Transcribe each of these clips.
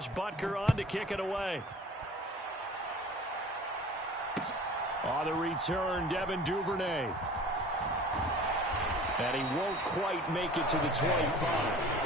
Here's Butker on to kick it away. On the return, Devin Duvernay. And he won't quite make it to the 25.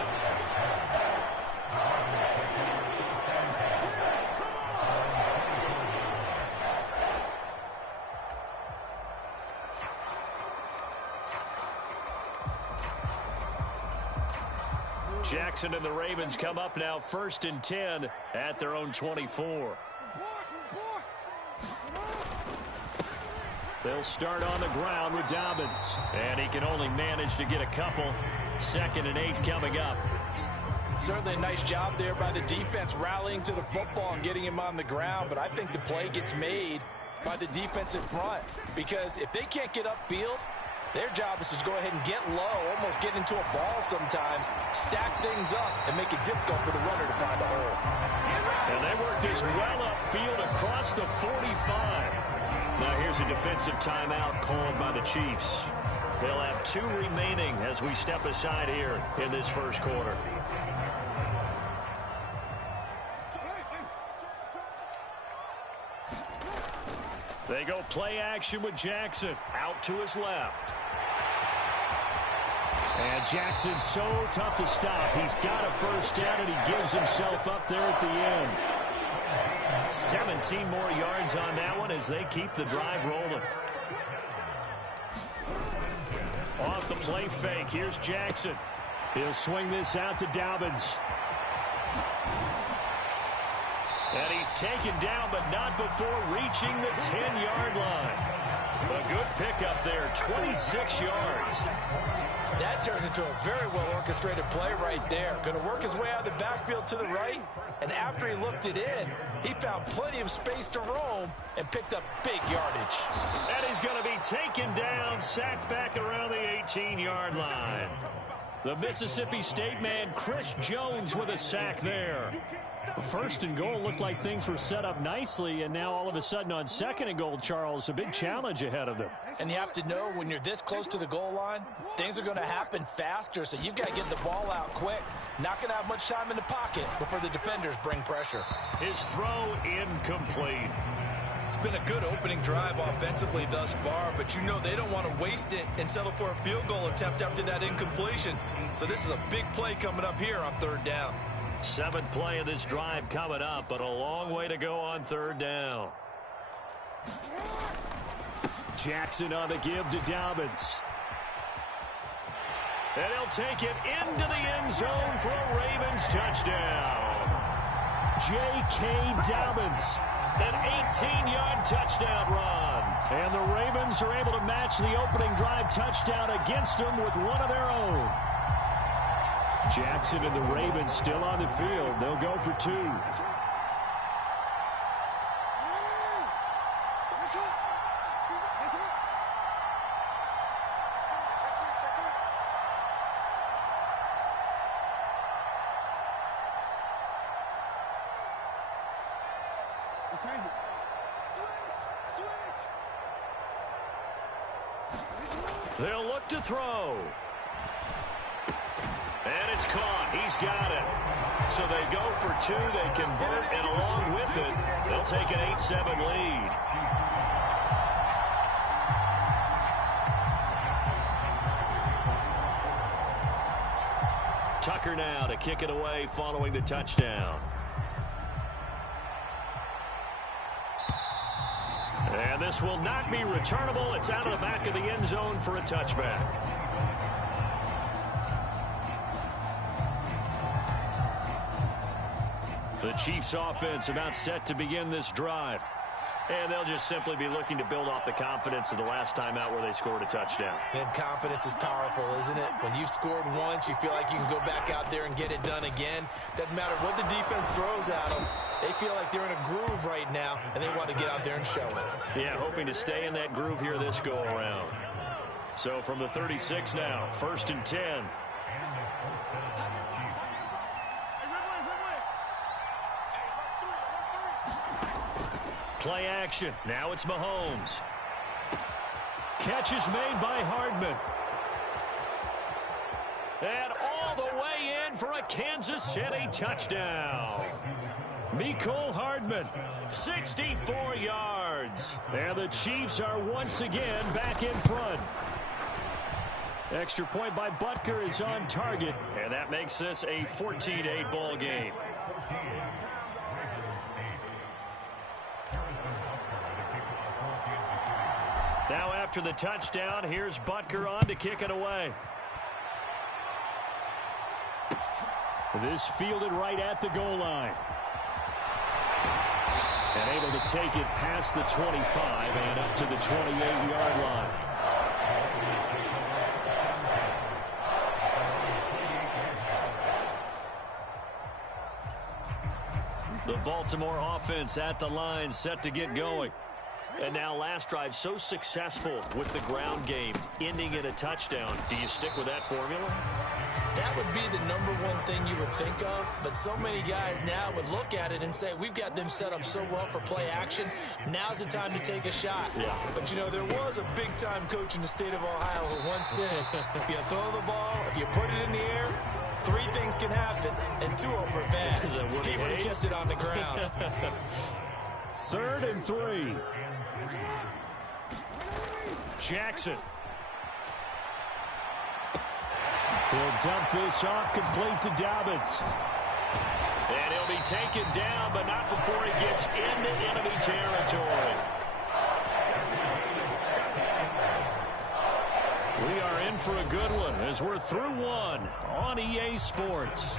Jackson and the Ravens come up now 1st and 10 at their own 24. They'll start on the ground with Dobbins. And he can only manage to get a couple. 2nd and 8 coming up. Certainly a nice job there by the defense rallying to the football and getting him on the ground. But I think the play gets made by the defensive front. Because if they can't get upfield, their job is to go ahead and get low, almost get into a ball sometimes, stack things up, and make it difficult for the runner to find a hole. And they work this well upfield across the 45. Now here's a defensive timeout called by the Chiefs. They'll have 2 remaining as we step aside here in this first quarter. They go play action with Jackson out to his left. And Jackson's so tough to stop. He's got a first down, and he gives himself up there at the end. 17 more yards on that one as they keep the drive rolling. Off the play fake, here's Jackson. He'll swing this out to Dobbins. And he's taken down, but not before reaching the 10-yard line. A good pickup there, 26 yards. That turned into a very well-orchestrated play right there. Going to work his way out of the backfield to the right, and after he looked it in, he found plenty of space to roam and picked up big yardage. And he's going to be taken down, sacked back around the 18-yard line. The Mississippi State man, Chris Jones, with a sack there. 1st and goal looked like things were set up nicely, and now all of a sudden on 2nd and goal, Charles, a big challenge ahead of them. And you have to know when you're this close to the goal line, things are going to happen faster, so you've got to get the ball out quick. Not going to have much time in the pocket before the defenders bring pressure. His throw incomplete. It's been a good opening drive offensively thus far, but you know they don't want to waste it and settle for a field goal attempt after that incompletion. So this is a big play coming up here on 3rd down. 7th play of this drive coming up, but a long way to go on 3rd down. Jackson on the give to Dobbins. And he'll take it into the end zone for a Ravens touchdown. J.K. Dobbins, an 18-yard touchdown run. And the Ravens are able to match the opening drive touchdown against them with one of their own. Jackson and the Ravens still on the field. They'll go for 2. They'll look to throw. And it's caught. He's got it. So they go for 2. They convert, and along with it, they'll take an 8-7 lead. Tucker now to kick it away following the touchdown. And this will not be returnable. It's out of the back of the end zone for a touchback. The Chiefs offense about set to begin this drive. And they'll just simply be looking to build off the confidence of the last time out where they scored a touchdown. And confidence is powerful, isn't it? When you've scored once, you feel like you can go back out there and get it done again. Doesn't matter what the defense throws at them. They feel like they're in a groove right now, and they want to get out there and show it. Yeah, hoping to stay in that groove here this go-around. So from the 36 now, 1st and 10. Play action. Now it's Mahomes. Catch is made by Hardman. And all the way in for a Kansas City touchdown. Mecole Hardman, 64 yards. And the Chiefs are once again back in front. Extra point by Butker is on target. And that makes this a 14-8 ball game. Now after the touchdown, here's Butker on to kick it away. This fielded right at the goal line. And able to take it past the 25 and up to the 28-yard line. The Baltimore offense at the line, set to get going. And now last drive so successful with the ground game, ending in a touchdown. Do you stick with that formula? That would be the number one thing you would think of, but so many guys now would look at it and say, we've got them set up so well for play action, now's the time to take a shot. Yeah. But, you know, there was a big-time coach in the state of Ohio who once said, if you throw the ball, if you put it in the air, 3 things can happen, and 2 of them are bad. He would have kept it on the ground. 3rd and 3. Jackson. He'll dump this off complete to Dobbins. And he'll be taken down, but not before he gets into enemy territory. We are in for a good one as we're through one on EA Sports.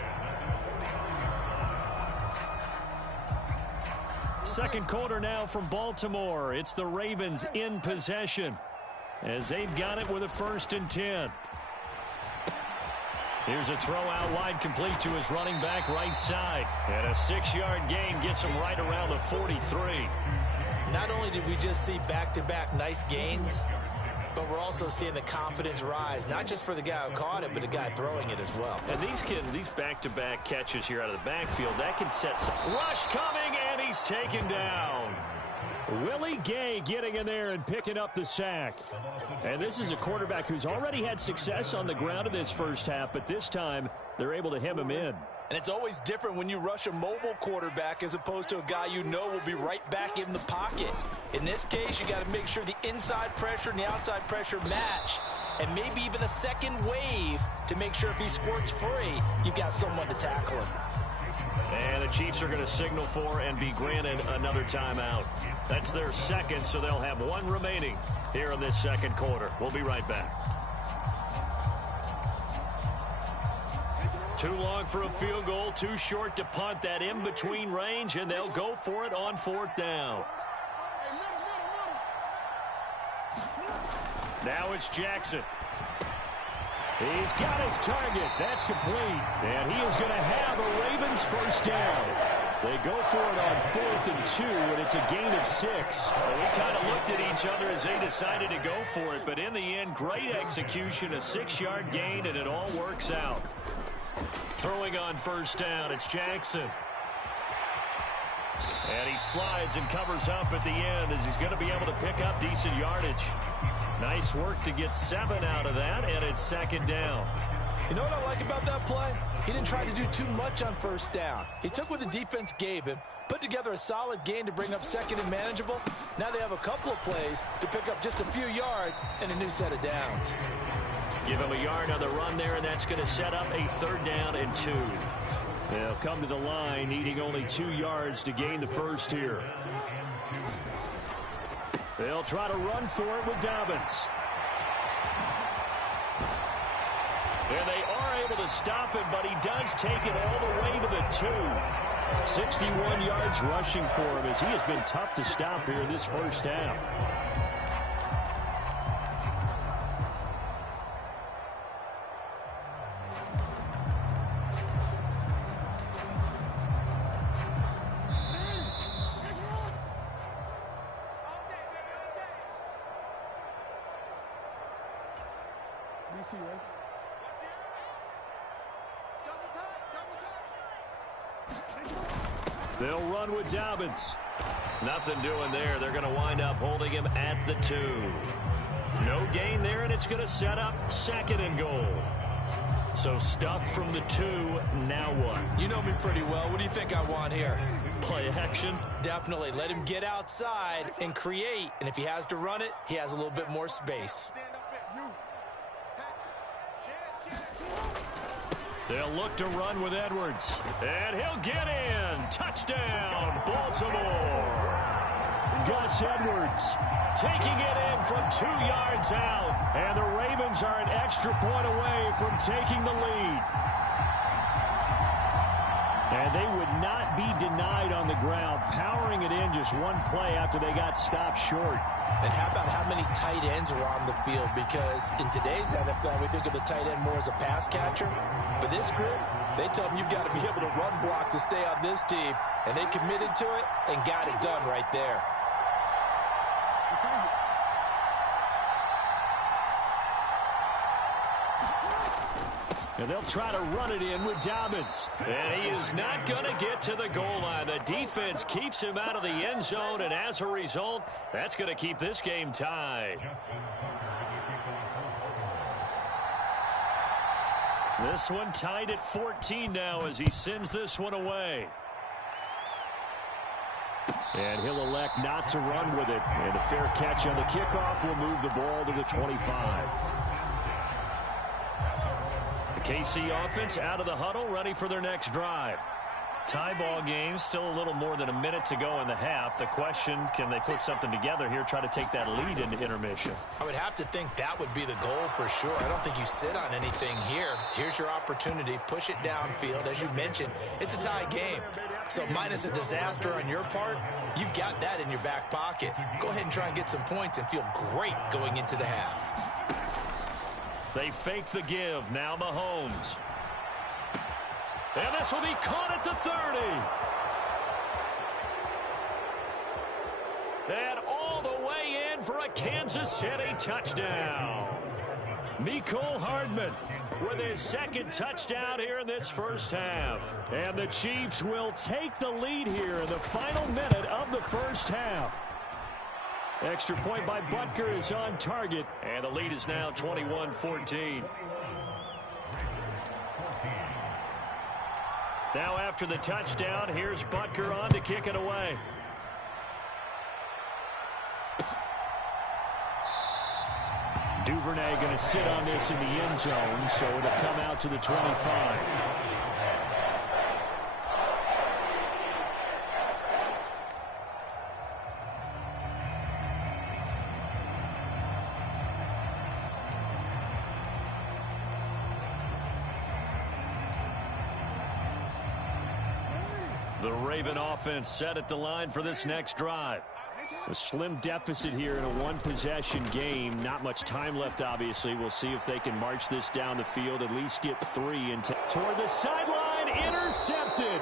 Second quarter now from Baltimore. It's the Ravens in possession as they've got it with a 1st and 10. Here's a throw out wide, complete to his running back right side. And a 6-yard gain gets him right around the 43. Not only did we just see back-to-back nice gains, but we're also seeing the confidence rise, not just for the guy who caught it, but the guy throwing it as well. And these back-to-back catches here out of the backfield, that can set some. Rush coming, and he's taken down. Willie Gay getting in there and picking up the sack. And this is a quarterback who's already had success on the ground in this first half, but this time they're able to hem him in. And it's always different when you rush a mobile quarterback as opposed to a guy you know will be right back in the pocket. In this case, you got to make sure the inside pressure and the outside pressure match, and maybe even a second wave to make sure if he squirts free, you've got someone to tackle him. And the Chiefs are going to signal for and be granted another timeout. That's their second, so they'll have 1 remaining here in this second quarter. We'll be right back. Too long for a field goal, too short to punt. That in-between range, and they'll go for it on 4th down. Now it's Jackson. He's got his target. That's complete. And he is going to have a Ravens 1st down. They go for it on 4th and 2, and it's a gain of 6. Well, we kind of looked at each other as they decided to go for it, but in the end, great execution, a 6-yard gain, and it all works out. Throwing on 1st down, it's Jackson. And he slides and covers up at the end as he's going to be able to pick up decent yardage. Nice work to get 7 out of that, and it's 2nd down. You know what I like about that play? He didn't try to do too much on 1st down. He took what the defense gave him, put together a solid gain to bring up 2nd and manageable. Now they have a couple of plays to pick up just a few yards and a new set of downs. Give him a yard on the run there, and that's going to set up a 3rd down and 2. They'll come to the line, needing only 2 yards to gain the 1st here. They'll try to run for it with Dobbins. And they are able to stop him, but he does take it all the way to the 2. 61 yards rushing for him as he has been tough to stop here this first half. They'll run with Dobbins. Nothing doing there. They're going to wind up holding him at the 2. No gain there, and it's going to set up 2nd and goal. So stuffed from the 2, now what? You know me pretty well. What do you think I want here? Play action? Definitely. Let him get outside and create. And if he has to run it, he has a little bit more space. They'll look to run with Edwards. And he'll get in. Touchdown, Baltimore. Gus Edwards taking it in from 2 yards out. And the Ravens are an extra point away from taking the lead. And they would not be denied on the ground, powering it in just one play after they got stopped short. And how about how many tight ends were on the field? Because in today's NFL, we think of the tight end more as a pass catcher. But this group, they tell them you've got to be able to run block to stay on this team. And they committed to it and got it done right there. And they'll try to run it in with Dobbins. And he is not going to get to the goal line. The defense keeps him out of the end zone, and as a result, that's going to keep this game tied. This one tied at 14 now as he sends this one away. And he'll elect not to run with it. And a fair catch on the kickoff will move the ball to the 25. KC offense out of the huddle, ready for their next drive. Tie ball game, still a little more than a minute to go in the half. The question, can they put something together here, try to take that lead into intermission? I would have to think that would be the goal for sure. I don't think you sit on anything here. Here's your opportunity. Push it downfield. As you mentioned, it's a tie game. So minus a disaster on your part, you've got that in your back pocket. Go ahead and try and get some points and feel great going into the half. They fake the give. Now Mahomes. And this will be caught at the 30. And all the way in for a Kansas City touchdown. Mecole Hardman with his second touchdown here in this first half. And the Chiefs will take the lead here in the final minute of the first half. Extra point by Butker is on target, and the lead is now 21-14. Now after the touchdown, here's Butker on to kick it away. Duvernay going to sit on this in the end zone, so it'll come out to the 25. The Raven offense set at the line for this next drive. A slim deficit here in a one-possession game. Not much time left, obviously. We'll see if they can march this down the field, at least get 3. And toward the sideline, intercepted.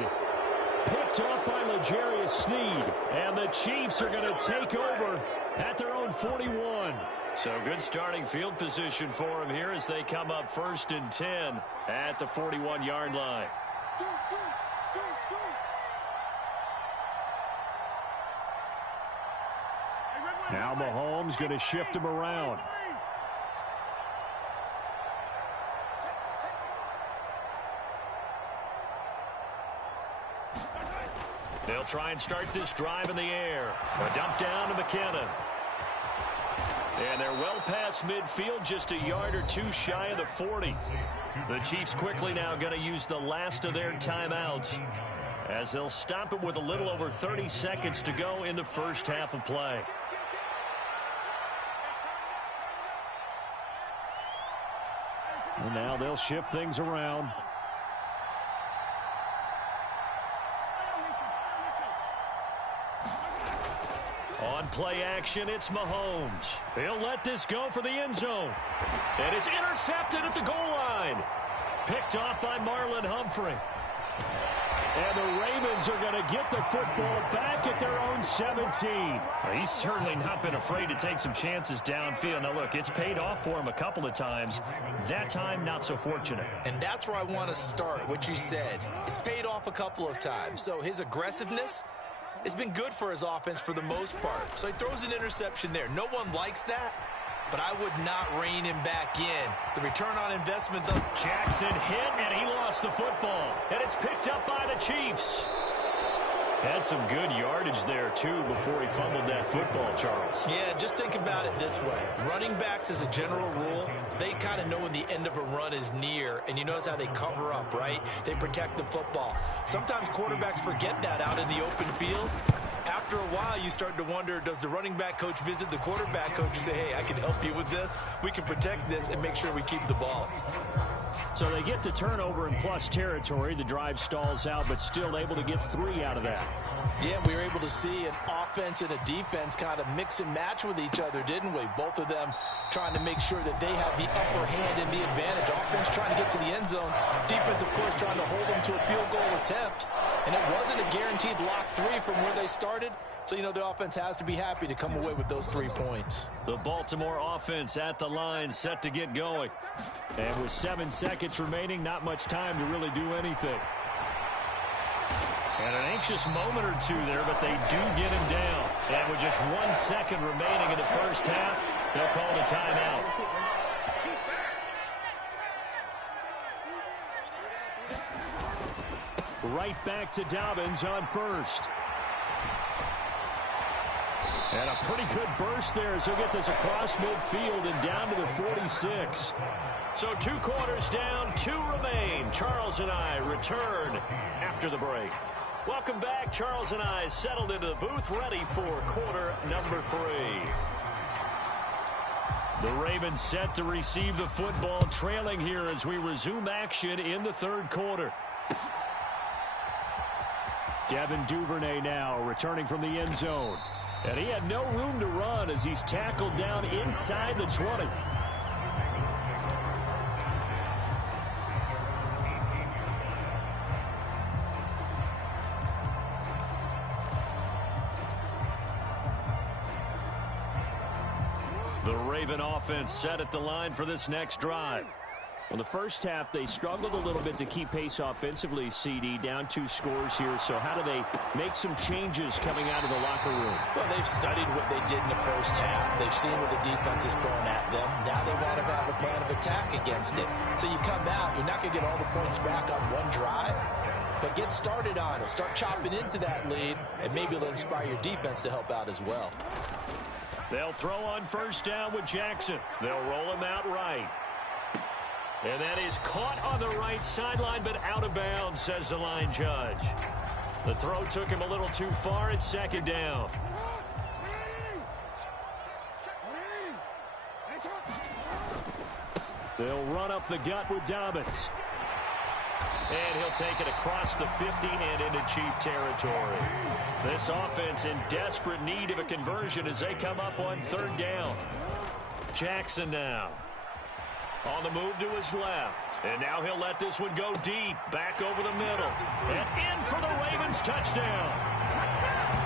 Picked off by L'Jarius Sneed. And the Chiefs are going to take over at their own 41. So good starting field position for them here as they come up 1st and 10 at the 41-yard line. Now Mahomes going to shift him around. They'll try and start this drive in the air. A dump down to McKinnon. And they're well past midfield, just a yard or 2 shy of the 40. The Chiefs quickly now going to use the last of their timeouts as they'll stop it with a little over 30 seconds to go in the first half of play. And now they'll shift things around. On play action, it's Mahomes. He'll let this go for the end zone. And it's intercepted at the goal line. Picked off by Marlon Humphrey. And the Ravens are going to get the football back at their own 17. He's certainly not been afraid to take some chances downfield. Now, look, it's paid off for him a couple of times. That time, not so fortunate. And that's where I want to start, what you said. It's paid off a couple of times. So his aggressiveness has been good for his offense for the most part. So he throws an interception there. No one likes that. but I would not rein him back in. The return on investment, though. Jackson hit, and he lost the football. And it's picked up by the Chiefs. Had some good yardage there, too, before he fumbled that football, Charles. Yeah, just think about it this way. Running backs, as a general rule, they kind of know when the end of a run is near, and you notice how they cover up, right? They protect the football. Sometimes quarterbacks forget that out in the open field. After a while, you start to wonder, does the running back coach visit the quarterback coach and say, hey, I can help you with this. We can protect this and make sure we keep the ball. So they get the turnover in plus territory. The drive stalls out, but still able to get 3 out of that. Yeah, we were able to see an offense and a defense kind of mix and match with each other, didn't we? Both of them trying to make sure that they have the upper hand and the advantage. Offense trying to get to the end zone. Defense, of course, trying to hold them to a field goal attempt. And it wasn't a guaranteed lock 3 from where they started. So, the offense has to be happy to come away with those 3 points. The Baltimore offense at the line, set to get going. And with 7 seconds remaining, not much time to really do anything. And an anxious moment or two there, but they do get him down. And with just 1 second remaining in the first half, they'll call the timeout. Right back to Dobbins on first. And a pretty good burst there as he'll get this across midfield and down to the 46. So 2 quarters down, 2 remain. Charles and I return after the break. Welcome back. Charles and I settled into the booth, ready for quarter number 3. The Ravens set to receive the football, trailing here as we resume action in the 3rd quarter. Devin Duvernay now returning from the end zone. And he had no room to run as he's tackled down inside the 20. The Raven offense set at the line for this next drive. Well, the first half, they struggled a little bit to keep pace offensively, CD, down 2 scores here. So how do they make some changes coming out of the locker room? Well, they've studied what they did in the first half. They've seen what the defense is throwing at them. Now they want to have a plan of attack against it. So you come out, you're not going to get all the points back on one drive, but get started on it. Start chopping into that lead, and maybe it'll inspire your defense to help out as well. They'll throw on first down with Jackson. They'll roll him out right. And that is caught on the right sideline, but out of bounds, says the line judge. The throw took him a little too far. It's 2nd down. They'll run up the gut with Dobbins. And he'll take it across the 50 and into Chief territory. This offense in desperate need of a conversion as they come up on 3rd down. Jackson now. On the move to his left. And now he'll let this one go deep. Back over the middle. And in for the Ravens touchdown.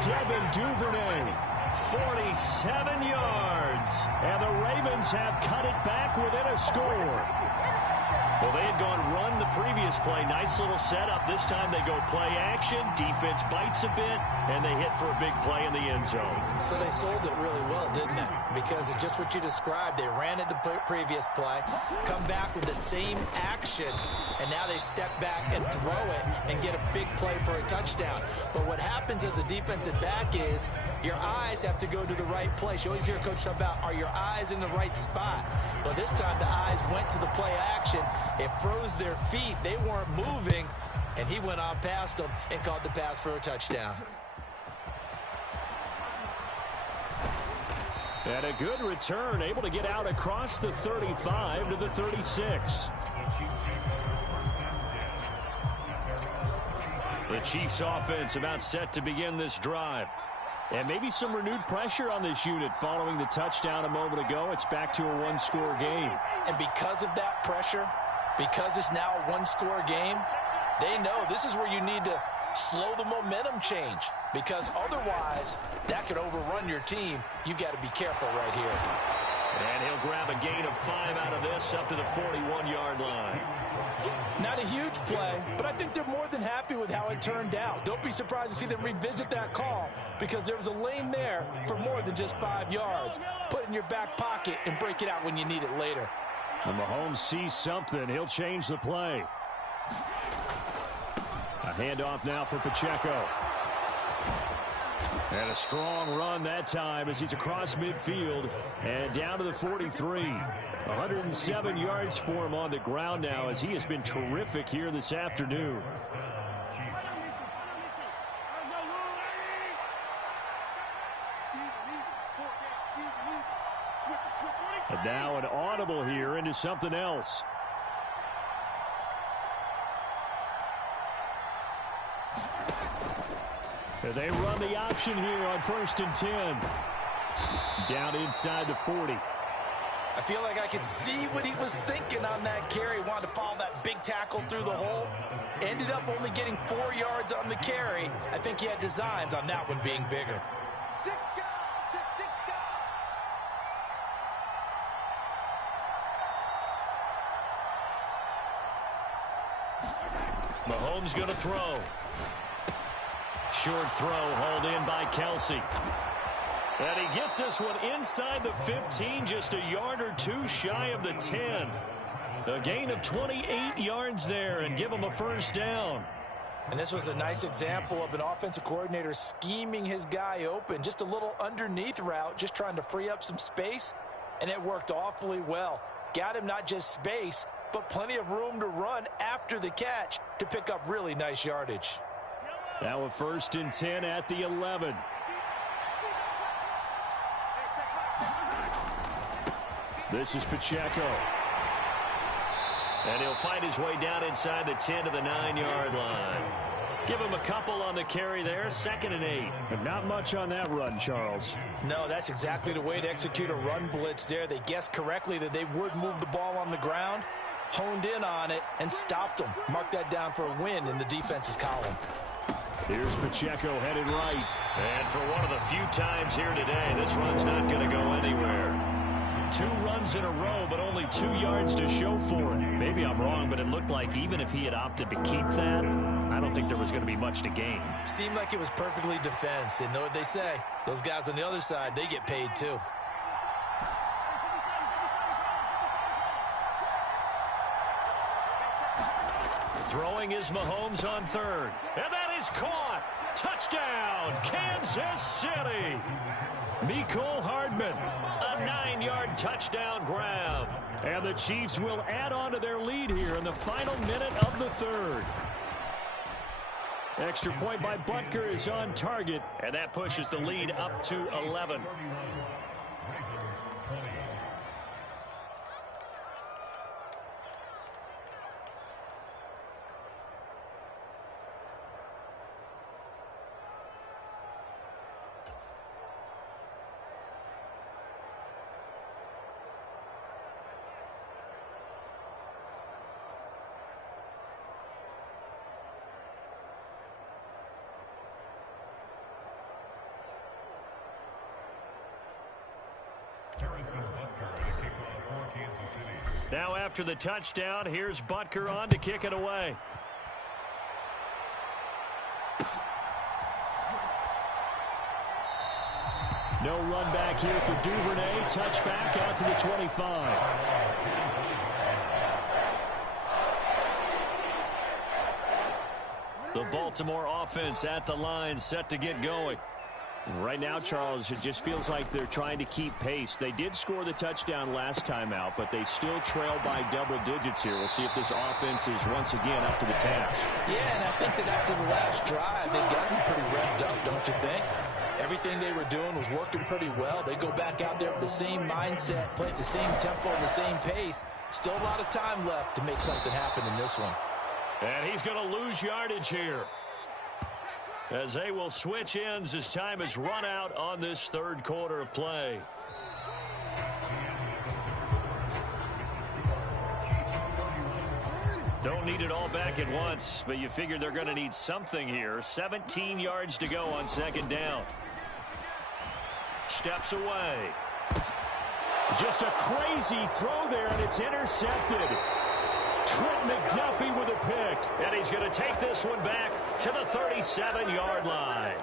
Devin Duvernay. 47 yards. And the Ravens have cut it back within a score. Well, they had gone run the previous play. Nice little setup. This time they go play action. Defense bites a bit, and they hit for a big play in the end zone. So they sold it really well, didn't they? Because it's just what you described. They ran it the previous play, come back with the same action, and now they step back and throw it and get a big play for a touchdown. But what happens as a defensive back is your eyes have to go to the right place. You always hear a coach talk about, are your eyes in the right spot? Well, this time the eyes went to the play action. It froze their feet. They weren't moving, and he went on past them and caught the pass for a touchdown. And a good return, able to get out across the 35 to the 36. The Chiefs offense about set to begin this drive. And maybe some renewed pressure on this unit following the touchdown a moment ago. It's back to a 1-score game. And because of that pressure, because it's now a 1-score game, they know this is where you need to slow the momentum change, because otherwise that could overrun your team. You've got to be careful right here. And he'll grab a gain of 5 out of this up to the 41-yard line. Not a huge play, but I think they're more than happy with how it turned out. Don't be surprised to see them revisit that call because there was a lane there for more than just 5 yards. Put it in your back pocket and break it out when you need it later. When Mahomes sees something, he'll change the play. A handoff now for Pacheco. And a strong run that time as he's across midfield and down to the 43. 107 yards for him on the ground now as he has been terrific here this afternoon. And now an audible here into something else. They run the option here on 1st and 10. Down inside the 40. I feel like I could see what he was thinking on that carry. Wanted to follow that big tackle through the hole. Ended up only getting 4 yards on the carry. I think he had designs on that one being bigger. Mahomes going to throw. Short throw hauled in by Kelsey. And he gets this one inside the 15, just a yard or two shy of the 10. A gain of 28 yards there and give him a first down. And this was a nice example of an offensive coordinator scheming his guy open. Just a little underneath route, just trying to free up some space. And it worked awfully well. Got him not just space, but plenty of room to run after the catch to pick up really nice yardage. Now a 1st and 10 at the 11. This is Pacheco. And he'll find his way down inside the 10 to the 9-yard line. Give him a couple on the carry there, 2nd and 8. But not much on that run, Charles. No, that's exactly the way to execute a run blitz there. They guessed correctly that they would move the ball on the ground, honed in on it, and stopped them. Mark that down for a win in the defense's column. Here's Pacheco headed right. And for one of the few times here today, this run's not going to go anywhere. 2 runs in a row, but only 2 yards to show for it. Maybe I'm wrong, but it looked like even if he had opted to keep that, I don't think there was going to be much to gain. Seemed like it was perfectly defense. And know what they say? Those guys on the other side, they get paid too. Throwing is Mahomes on 3rd. And that is caught. Touchdown, Kansas City. Mecole Hardman, a 9-yard touchdown grab. And the Chiefs will add on to their lead here in the final minute of the 3rd. Extra point by Butker is on target, and that pushes the lead up to 11. Now after the touchdown, here's Butker on to kick it away. No run back here for Duvernay. Touchback out to the 25. The Baltimore offense at the line, set to get going. Right now, Charles, it just feels like they're trying to keep pace. They did score the touchdown last time out, but they still trail by double digits here. We'll see if this offense is once again up to the task. Yeah, and I think that after the last drive, they've gotten pretty revved up, don't you think? Everything they were doing was working pretty well. They go back out there with the same mindset, play at the same tempo and the same pace. Still a lot of time left to make something happen in this one. And he's going to lose yardage here, as they will switch ends as time is run out on this 3rd quarter of play. Don't need it all back at once, but you figure they're going to need something here. 17 yards to go on 2nd down. Steps away. Just a crazy throw there, and it's intercepted. Trent McDuffie with a pick. And he's going to take this one back to the 37-yard line.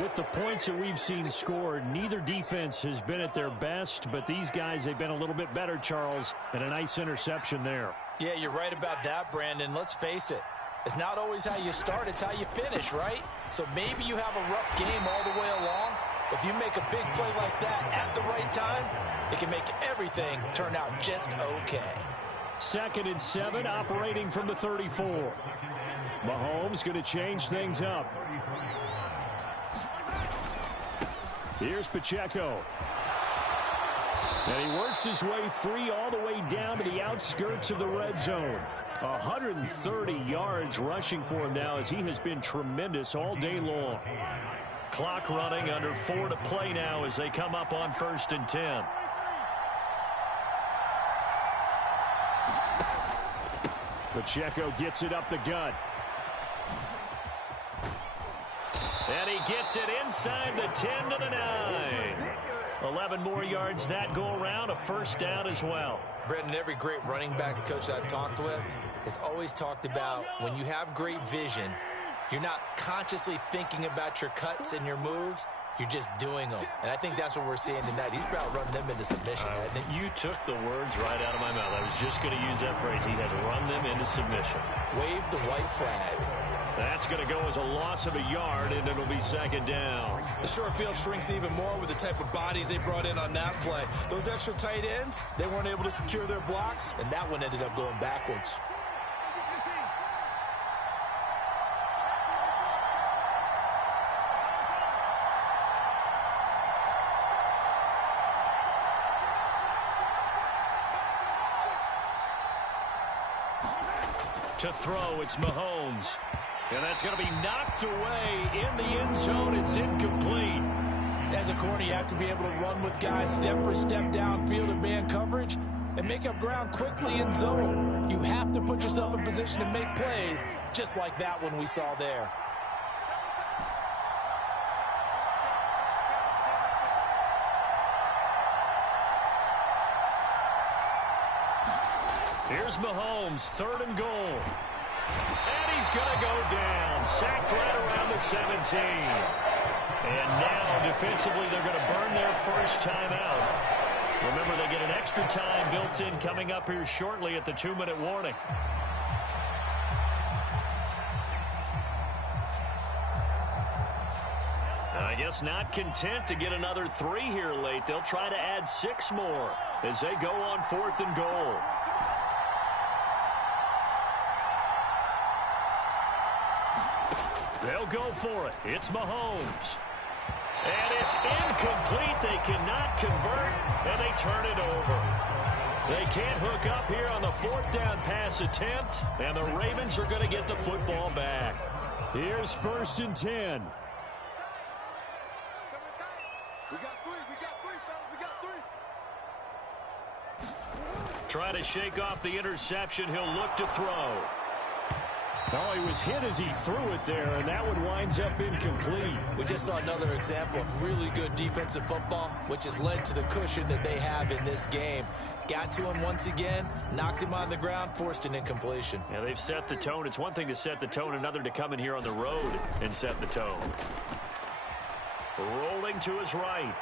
With the points that we've seen scored, neither defense has been at their best, but these guys, they've been a little bit better, Charles, and a nice interception there. Yeah, you're right about that, Brandon. Let's face it. It's not always how you start, it's how you finish, right? So maybe you have a rough game all the way along. If you make a big play like that at the right time, it can make everything turn out just okay. 2nd and 7, operating from the 34. Mahomes going to change things up. Here's Pacheco. And he works his way free all the way down to the outskirts of the red zone. 130 yards rushing for him now as he has been tremendous all day long. Clock running, under 4 to play now as they come up on 1st and 10. Pacheco gets it up the gut. And he gets it inside the 10 to the 9. 11 more yards that go around, a 1st down as well. Brendan, every great running backs coach I've talked with has always talked about when you have great vision, you're not consciously thinking about your cuts and your moves. You're just doing them. And I think that's what we're seeing tonight. He's about running them into submission. You took the words right out of my mouth. I was just going to use that phrase. He has run them into submission. Wave the white flag. That's going to go as a loss of a yard, and it'll be 2nd down. The short field shrinks even more with the type of bodies they brought in on that play. Those extra tight ends, they weren't able to secure their blocks, and that one ended up going backwards. To throw, it's Mahomes. And that's going to be knocked away in the end zone. It's incomplete. As a corner, you have to be able to run with guys step for step downfield in man coverage and make up ground quickly in zone. You have to put yourself in position to make plays, just like that one we saw there. Here's Mahomes, 3rd and goal. And he's going to go down. Sacked right around the 17. And now, defensively, they're going to burn their first time out. Remember, they get an extra time built in coming up here shortly at the 2-minute warning. I guess not content to get another 3 here late. They'll try to add 6 more as they go on 4th and goal. They'll go for it. It's Mahomes. And it's incomplete. They cannot convert, and they turn it over. They can't hook up here on the 4th down pass attempt, and the Ravens are going to get the football back. Here's 1st and 10. Trying to shake off the interception. He'll look to throw. Oh, he was hit as he threw it there, and that one winds up incomplete. We just saw another example of really good defensive football, which has led to the cushion that they have in this game. Got to him once again, knocked him on the ground, forced an incompletion. Yeah, they've set the tone. It's one thing to set the tone, another to come in here on the road and set the tone. Rolling to his right.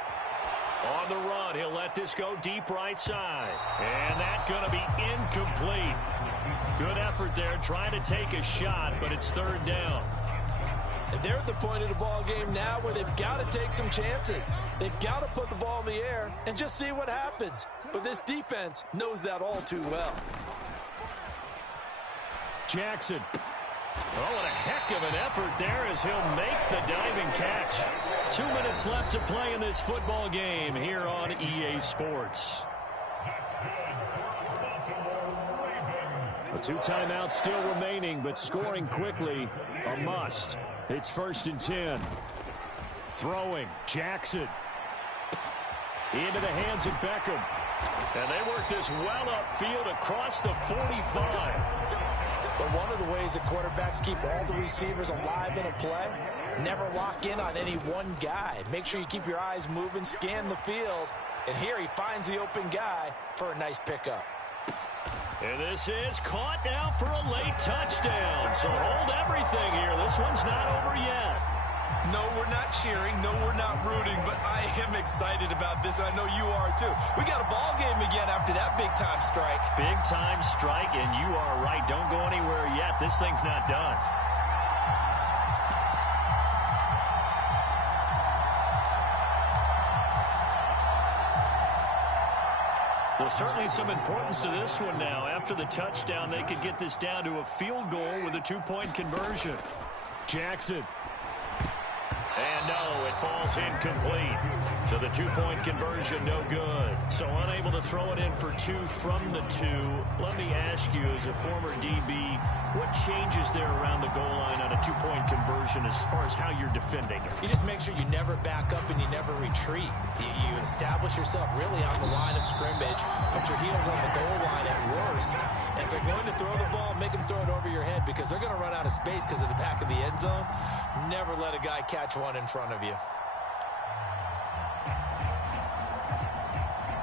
On the run, he'll let this go deep right side. And that's going to be incomplete. Good effort there, trying to take a shot, but it's 3rd down. And they're at the point of the ball game now where they've got to take some chances. They've got to put the ball in the air and just see what happens. But this defense knows that all too well. Jackson. Oh, and a heck of an effort there as he'll make the diving catch. 2 minutes left to play in this football game here on EA Sports. A 2 timeouts still remaining, but scoring quickly, a must. It's 1st and 10. Throwing, Jackson. Into the hands of Beckham. And they work this well upfield across the 45. But one of the ways that quarterbacks keep all the receivers alive in a play, never lock in on any one guy. Make sure you keep your eyes moving, scan the field, And here he finds the open guy for a nice pickup. And this is caught now for a late touchdown. So hold everything here. This one's not over yet. No, we're not cheering. No, we're not rooting. But I am excited about this, and I know you are too. We got a ball game again after that big-time strike. Big-time strike, and you are right. Don't go anywhere yet. This thing's not done. So certainly some importance to this one now. After the touchdown, they could get this down to a field goal with a two-point conversion. Jackson. And no, it falls incomplete. So the two-point conversion, no good. So unable to throw it in for two from the two. Let me ask you, as a former DB, what changes there around the goal line on a two-point conversion as far as how you're defending it? You just make sure you never back up and you never retreat. You establish yourself really on the line of scrimmage, put your heels on the goal line at worst. And if they're going to throw the ball, make them throw it over your head because they're going to run out of space because of the back of the end zone. Never let a guy catch one in front of you.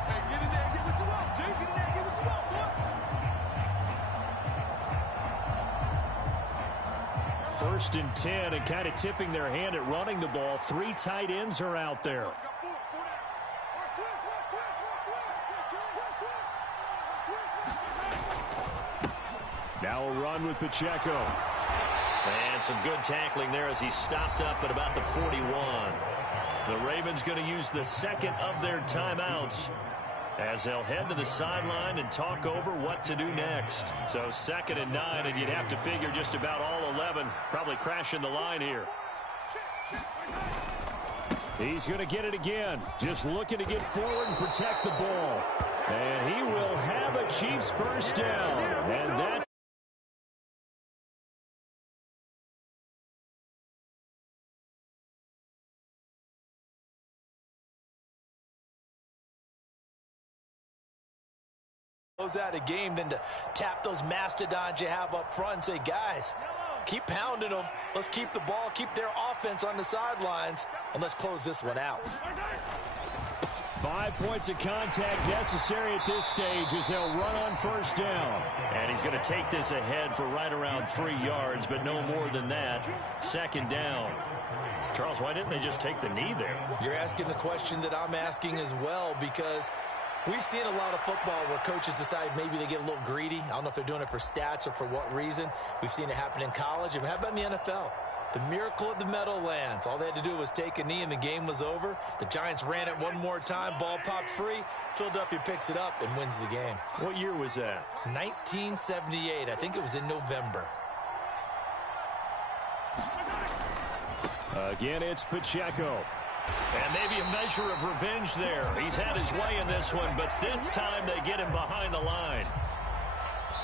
Hey, get in there and get what you want, Jay. Get in there and get what you want, boy. First and 10, and kind of tipping their hand at running the ball. Three tight ends are out there. Now a run with Pacheco. And some good tackling there as he stopped up at about the 41. The Ravens going to use the second of their timeouts as they'll head to the sideline and talk over what to do next. So 2nd and 9, and you'd have to figure just about all 11 probably crashing the line here. He's going to get it again. Just looking to get forward and protect the ball. And he will have a Chiefs first down. And that's Close out a game, then to tap those mastodons you have up front and say, guys, keep pounding them. Let's keep the ball, keep their offense on the sidelines, and let's close this one out. 5 points of contact necessary at this stage as they'll run on first down. And he's going to take this ahead for right around 3 yards, but no more than that. 2nd down. Charles, why didn't they just take the knee there? You're asking the question that I'm asking as well, because we've seen a lot of football where coaches decide maybe they get a little greedy. I don't know if they're doing it for stats or for what reason. We've seen it happen in college. And how about in the NFL? The miracle at the Meadowlands. All they had to do was take a knee and the game was over. The Giants ran it one more time. Ball popped free. Philadelphia picks it up and wins the game. What year was that? 1978. I think it was in November. Again, it's Pacheco. And maybe a measure of revenge there. He's had his way in this one, but this time they get him behind the line.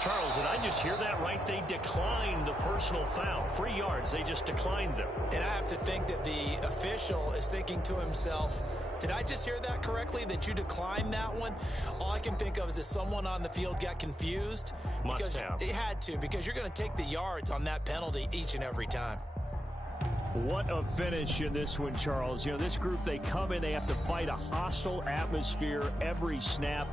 Charles, did I just hear that right? They declined the personal foul. 3 yards, they just declined them. And I have to think that the official is thinking to himself, did I just hear that correctly, that you declined that one? All I can think of is that someone on the field got confused. Must have. It had to, because you're going to take the yards on that penalty each and every time. What a finish in this one, Charles. You know, this group, they come in, they have to fight a hostile atmosphere every snap.